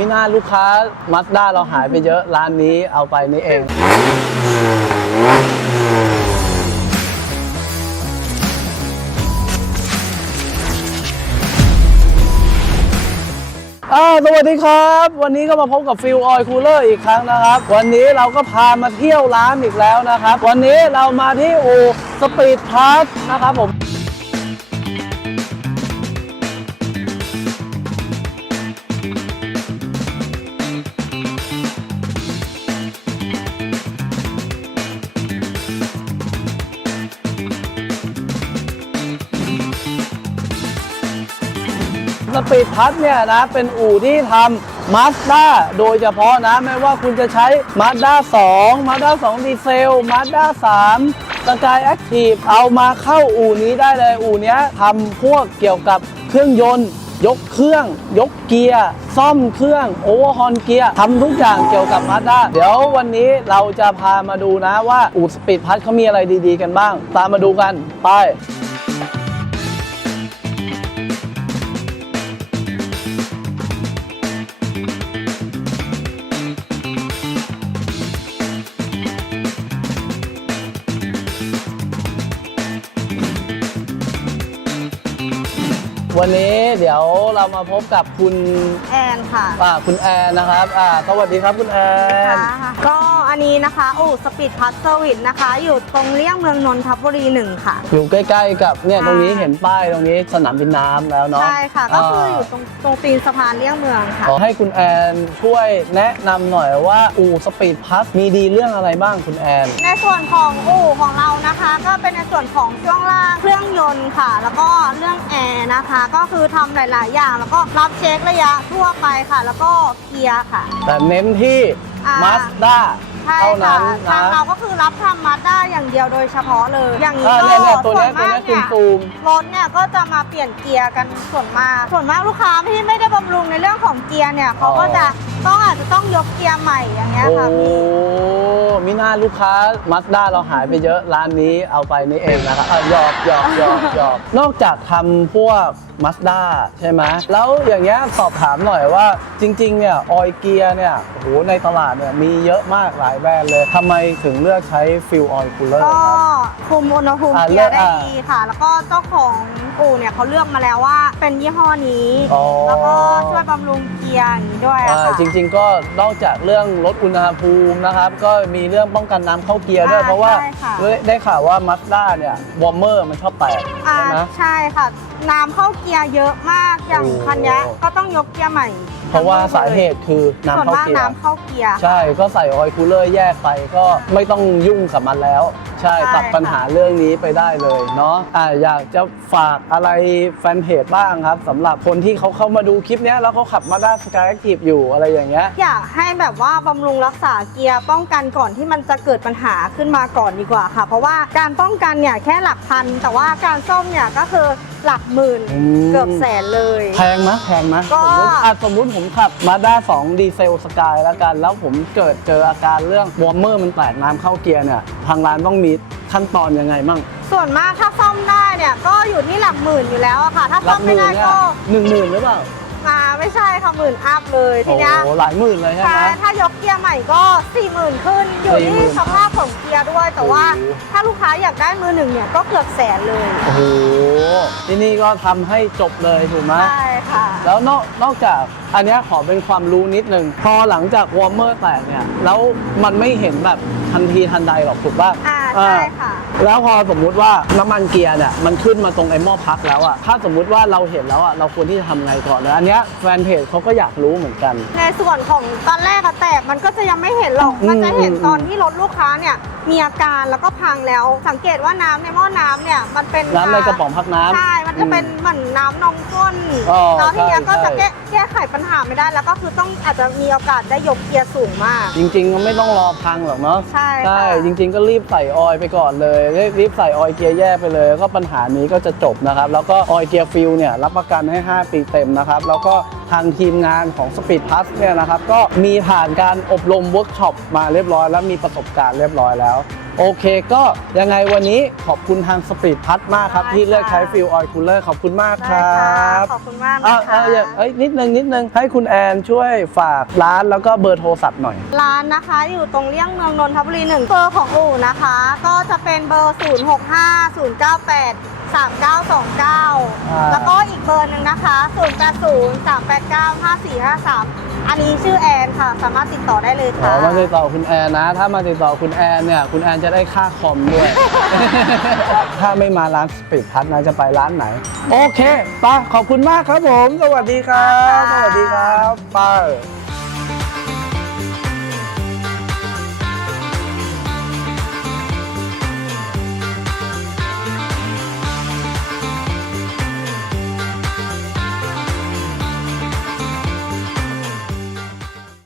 มิน่าลูกค้ามาสด้าเราหายไปเยอะ ร้านนี้เอาไปนี่เอง อ่าสวัสดีครับ วันนี้ก็มาพบกับฟิลออยคูลเลอร์อีกครั้งนะครับ วันนี้เราก็พามาเที่ยวร้านอีกแล้วนะครับ วันนี้เรามาที่อูสปีดพาร์ทนะครับผม สปีดพัทเนี่ยนะ เป็นอู่ที่ทำมาสด้าโดยเฉพาะนะ ไม่ว่าคุณจะใช้มาสด้า2มาสด้า2ดีเซลมาสด้า3สกายแอคทีฟเอามาเข้าอู่นี้ได้เลย อู่นี้ทำพวกเกี่ยวกับเครื่องยนต์ยกเครื่อง ยกเกียร์ ซ่อมเครื่องโอเวอร์ฮอนเกียร์ทำทุกอย่างเกี่ยวกับมาสด้าเดี๋ยววันนี้เราจะพามาดูนะว่า อู่สปีดพัทเขามีอะไรดีๆกันบ้าง ตามมาดูกัน ไป วันนี้เดี๋ยวเรามาพบกับคุณแอนค่ะอ่าคุณแอนนะครับอ่าสวัสดีครับคุณแอน ค่ะก็อันนี้นะคะอู่สปีดพัทเซอร์วิสนะคะ อยู่ตรงเลี่ยงเมืองนนทบุรีหนึ่งค่ะ อยู่ใกล้ๆกับเนี่ยค่ะตรงนี้เห็นป้ายตรงนี้สนามบินน้ำแล้วเนาะใช่ค่ะ ก็คืออยู่ตรงตรงตีนสะพานเลี่ยงเมืองค่ะ ขอให้คุณแอนช่วยแนะนำหน่อยว่าอู่สปีดพัทมีดีเรื่องอะไรบ้างคุณแอน ในส่วนของอู่ของเรานะคะ ก็เป็นในส่วนของช่วงล่างเครื่องยนต์ค่ะ แล้วก็เรื่องแอร์นะคะก็คือทำหลาย ๆ อย่าง แล้วก็รับเช็คระยะทั่วไปค่ะ แล้วก็เกียร์ค่ะ แต่เน้นที่อ่า มาสด้าใช่เท่าค่ะนั้นทางนะเราก็คือรับทำมาด้าอย่างเดียวโดยเฉพาะเลย อย่างนี้อ่าก็เนี่ยเนี่ยตัวส่วเนี้นยตัวมากเนี้ยคุเนี่ณยซูม รถเนี่ยก็จะมาเปลี่ยนเกียร์กันส่วนมาก ส่วนมากลูกค้าที่ไม่ได้บำรุงในเรื่องของเกียร์เนี่ยเขาก็จะ ต้องอาจจะต้องยกเกียร์ใหม่อย่างเงี้ยโอ้ค่ะพี่มิน่าลูกค้ามาสด้าเราหายไปเยอะร้านนี้เอาไปนี่เองนะครับอะหยอกหยอกหยอกหยอกนอกจากทำพวกมาสด้าใช่ไหมแล้วอย่างเงี้ยสอบถามหน่อยว่าจริง ๆ เนี่ยออยเกียร์เนี่ยโอ้โหในตลาดเนี่ยมีเยอะมากหลายแบรนด์เลยทำไมถึงเลือกใช้ฟิลออยคูลเลอร์ก็ครับ คุมอุณหภูมิอ่าเกียร์ได้เลือกอ่า ดีค่ะ แล้วก็เจ้าของ อู่เนี่ยเขาเลือกมาแล้วว่าเป็นยี่ห้อนี้ อ๋อ แล้วก็ช่วยบำรุงเกียร์อย่างนี้ด้วยอะอ่าค่ะจริงๆก็นอกจากเรื่องลดอุณหภูมินะครับ ก็มีเรื่องป้องกันน้ำเข้าเกียร์ด้วย อ่าเพราะว่าใช่ค่ะได้ข่าวว่ามาสด้าเนี่ยวอร์มเมอร์มันชอบแตกอ่าใช่ไหม ใช่ค่ะ น้ำเข้าเกียร์เยอะมากอย่างโอ้ คันเนี้ยก็ต้องยกเกียร์ใหม่เพราะว่าสาเหตุคือส่วนน้ำเข้ามากเกียร์ น้ำเข้าเกียร์ ใช่ก็ใส่ออยล์คูลเลอร์แยกไปก็ไม่ต้องยุ่งกับมันแล้วใช่ ใช่ตัดปัญหาเรื่องนี้ไปได้เลยเนาะอ่าอยากจะฝากอะไรแฟนเพจบ้างครับสำหรับคนที่เขาเข้ามาดูคลิปเนี้ยแล้วเขาขับมาด้าสกายแอคทีฟอยู่อะไรอย่างเงี้ย อยากให้แบบว่าบำรุงรักษาเกียร์ป้องกันก่อนที่มันจะเกิดปัญหาขึ้นมาก่อนดีกว่าค่ะ เพราะว่าการป้องกันเนี่ยแค่หลักพัน แต่ว่าการซ่อมเนี่ยก็คือหลักหมื่นอืม เกือบแสนเลย แพงไหมแพงไหมก็ สมมติอะสมมติผมขับมาด้า2ดีเซลสกายแล้วกัน แล้วผมเกิดเจออาการเรื่องวอร์มเมอร์มันแตกน้ำเข้าเกียร์เนี่ยทางร้านต้องมีขั้นตอนยังไงมั่งส่วนมากถ้าซ่อมได้เนี่ยก็อยู่ที่หลักหมื่นอยู่แล้วอะค่ะ ถ้าหซ่ลัอมหไม่มื่นได้เนี่ยก็ หนึ่งหมื่นหรือเปล่า มาไม่ใช่ค่ะหมื่นอัพเลยทีโอ้เนี้ยโหหลายหมื่นเลยใช่ไหใช่มถ้ายกเกียร์ใหม่ก็4ี่หมื่นขึ้น อยู่ที่40,000สภาพของเกียร์ด้วย แต่ว่าโอ้โหถ้าลูกค้าอยากได้มือหนึ่งเนี่ยก็เกือบแสนเลยโอ้โหที่นี่ก็ทำให้จบเลยถูกไหมใช่ค่ะ แล้วนอกนอกจากอันเนี้ยขอเป็นความรู้นิดนึง พอหลังจากวอร์มเมอร์แตกเนี่ย แล้วมันไม่เห็นแบบทันทีทันใดหรอกถูกป่ะอ่าใช่ค่ะ แล้วพอสมมุติว่าน้ำมันเกียร์เนี่ยมันขึ้นมาตรงไอ้หม้อพักแล้วอะถ้าสมมุติว่าเราเห็นแล้วอะเราควรที่จะทำไงก่อนเลยอันเนี้ยแฟนเพจเขาก็อยากรู้เหมือนกัน ในส่วนของตอนแรกอะแตกมันก็จะยังไม่เห็นหรอกอืมมันจะเห็นตอนที่รถลูกค้าเนี่ยมีอาการแล้วก็พังแล้ว สังเกตว่าน้ำในหม้อน้ำเนี่ยมันเป็นน้ำในกระป๋องพักน้ำใช่ มันจะเป็นเหมือนน้ำนมข้นอ๋อแล้วทีเนี้ยใช่ก็จะใช่แก้แก้ไขปัญหาไม่ได้แล้วก็คือต้องอาจจะมีโอกาสได้ยกเกียร์สูงมาก จริงๆก็ไม่ต้องรอพังหรอกเนาะใช่ใช่ค่ะจริง ๆ ก็รีบใส่ออยล์ไปก่อนเลยรีบรีบใส่ออยเกียร์แยกไปเลย ก็ปัญหานี้ก็จะจบนะครับ แล้วก็ออยเกียร์ฟิลเนี่ยรับประกันให้ 5 ปีเต็มนะครับ แล้วก็ ทางทีมงานของ Speed Plus เนี่ยนะครับก็มีผ่านการอบรมเวิร์กช็อปมาเรียบร้อย แล้วมีประสบการณ์เรียบร้อยแล้ว โอเคก็ยังไงวันนี้ขอบคุณทาง Speed Plus มากครับ ได้ที่เลือกใช้ค่ะ ฟิลออยล์คูลเลอร์ขอบคุณมากคได้รัค่ะบขอบคุณมากอะนะเอคะออย่าเอ้ยนิดนึงนิดนึงให้คุณแอนช่วยฝากร้านแล้วก็เบอร์โทรศัพท์หน่อย ร้านนะคะอยู่ตรงเลี่ยงเมืองนนทบุรีหนึ่งเบอร์ของอู่นะคะ ก็จะเป็นเบอร์ 0 6 5 0 9 8 3 9 2อ่า9แล้วก็อีกเบอร์หนึ่งนะคะ0 8 0 3 8 9 5 4 5 3 อันนี้ชื่อแอนค่ะ สามารถติดต่อได้เลยอ๋อค่ะมาติดต่อคุณแอนนะ ถ้ามาติดต่อคุณแอนเนี่ย คุณแอนจะได้ค่าคอมด้วย ถ้าไม่มาร้านสปีดพัทนะจะไปร้านไหน โอเคไปขอบคุณมากครับผม สวัสดีครับค่ะสวัสดีครับไป